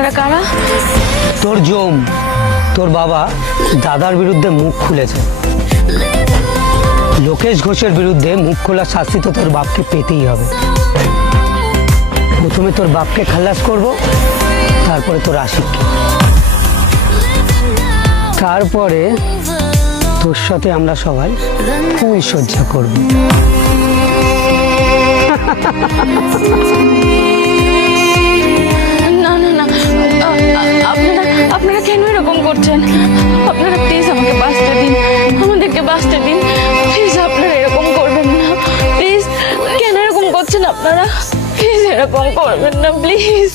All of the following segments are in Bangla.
আপনারা কারা? তোর জম, তোর বাবা দাদার বিরুদ্ধে মুখ খুলেছে। লোকেশ ঘোষের বিরুদ্ধে মুখ খোলার শাস্তি তো তোর বাপকে পেতেই হবে। প্রথমে তোর বাপকে খালাস করব, তারপরে তোর আশিককে, তারপরে তোর সাথে আমরা সবাই ফুল সজ্জা করব। না না না, আপনারা কেন এরকম করছেন? আপনারা প্লিজ আমাকে বাঁচতে দিন, আমাদেরকে বাঁচতে দিন প্লিজ। আপনারা এরকম করবেন না প্লিজ। কেন এরকম করছেন আপনারা? প্লিজ এরকম করবেন না প্লিজ।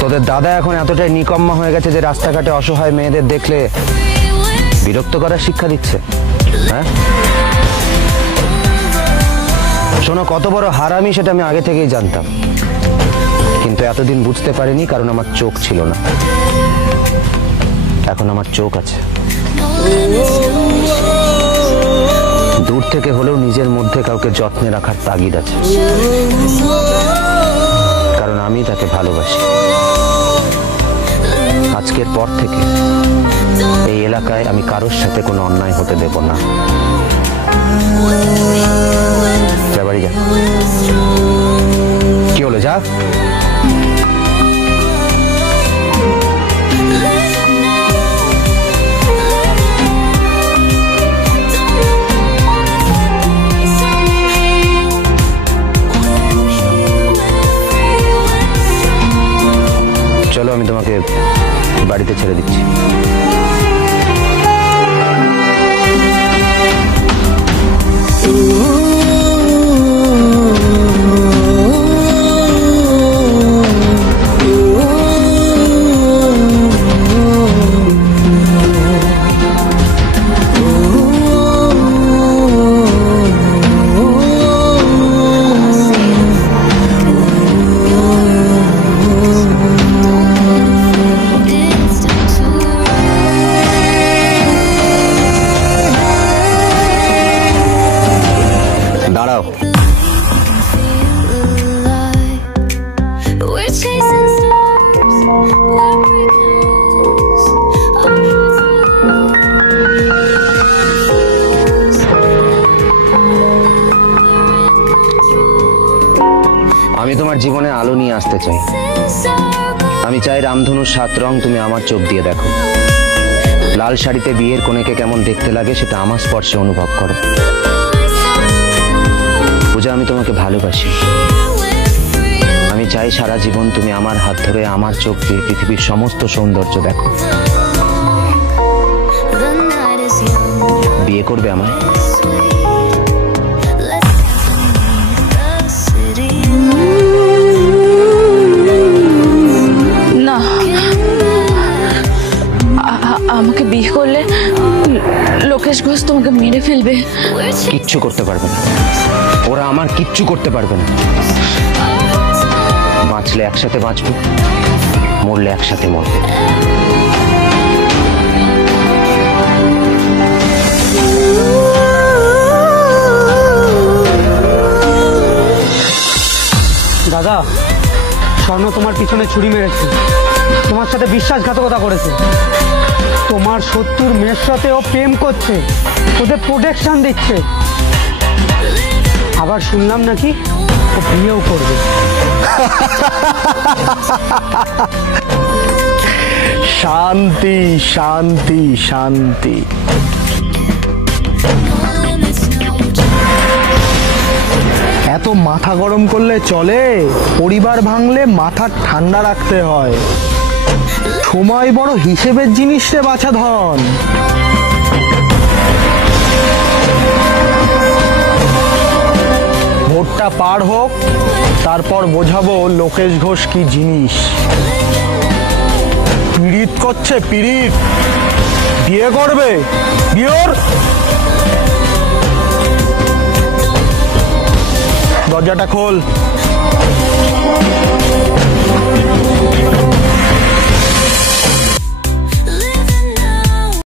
তোদের দাদা এখন এতটাই নিকম্মা হয়ে গেছে যে রাস্তাঘাটে অসহায় মেয়েদের দেখলে বিরক্ত করার শিক্ষা দিচ্ছে। হ্যাঁ শোনো, কত বড় হারামি সেটা আমি আগে থেকেই জানতাম, কিন্তু এতদিন বুঝতে পারিনি কারণ আমার চোখ ছিল না। এখন আমার চোখ আছে। দূর থেকে হলেও নিজের মধ্যে কাউকে যত্নে রাখার তাগিদ আছে, কারণ আমি তাকে ভালোবাসি। আজকের পর থেকে এই এলাকায় আমি কারোর সাথে কোনো অন্যায় হতে দেব না। বাড়ি যা। কি হলো, যা। চলো, আমি তোমাকে বাড়িতে ছেড়ে দিচ্ছি। দাঁড়াও। আমি তোমার জীবনে আলো নিয়ে আসতে চাই। আমি চাই রামধনুর 7 রং তুমি আমার চোখ দিয়ে দেখো। লাল শাড়িতে বিয়ের কনেকে কেমন দেখতে লাগে সেটা আমার স্পর্শে অনুভব করো। পূজা, আমি তোমাকে ভালোবাসি। আমি চাই সারা জীবন তুমি আমার হাত ধরে আমার চোখ দিয়ে পৃথিবীর সমস্ত সৌন্দর্য দেখো। বিয়ে করবে আমায়? না, আমাকে বিয়ে করলে লোকেশ ঘোষ তোমাকে মেরে ফেলবে। কিচ্ছু করতে পারবে না, ওরা আমার কিচ্ছু করতে পারবে না। বাঁচলে একসাথে বাঁচবো, মরলে একসাথে মরবো। দাদা, স্বর্ণ তোমার পিছনে ছুরি মেরেছে, তোমার সাথে বিশ্বাসঘাতকতা করেছে। তোমার শত্রুর মেয়ের সাথে ও প্রেম করছে, ওদের প্রোটেকশন দিচ্ছে। আবার শুনলাম নাকি ও বিয়েও করবে। শান্তি শান্তি শান্তি। এত মাথা গরম করলে চলে? পরিবার ভাঙলে মাথা ঠান্ডা রাখতে হয়। সময় বড় হিসেবের জিনিস রে বাছা ধন। ভোটটা পার হোক, তারপর বোঝাবো লোকেশ ঘোষ কি জিনিস। পীড়িত করছে পীড়িত, বিয়ে করবে বিয়ের দরজাটা খোল।